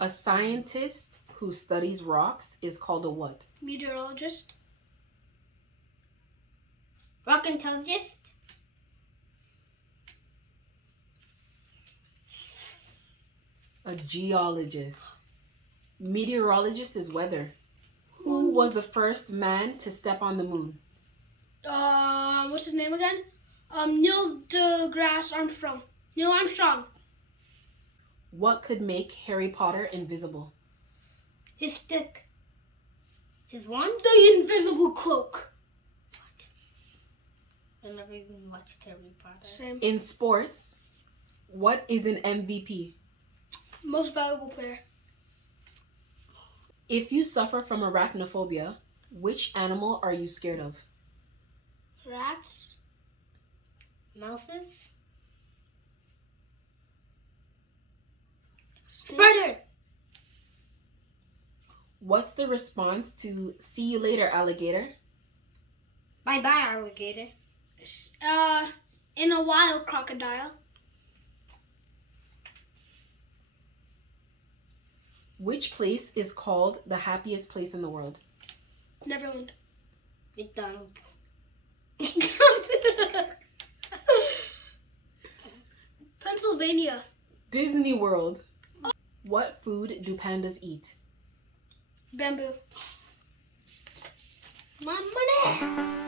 A scientist who studies rocks is called a what? Meteorologist. Rockintologist. A geologist. Meteorologist is weather. Who was the first man to step on the moon? What's his name again? Neil deGrasse Armstrong. Neil Armstrong. What could make Harry Potter invisible? His stick. His wand? The invisible cloak. What? I never even watched Harry Potter. Same. In sports, what is an MVP? Most valuable player. If you suffer from arachnophobia, which animal are you scared of? Rats. Mouses. Spider. What's the response to "see you later, alligator"? Bye bye, alligator. In a while, crocodile. Which place is called the happiest place in the world? Neverland. McDonald's. Pennsylvania. Disney World. What food do pandas eat? Bamboo. My money.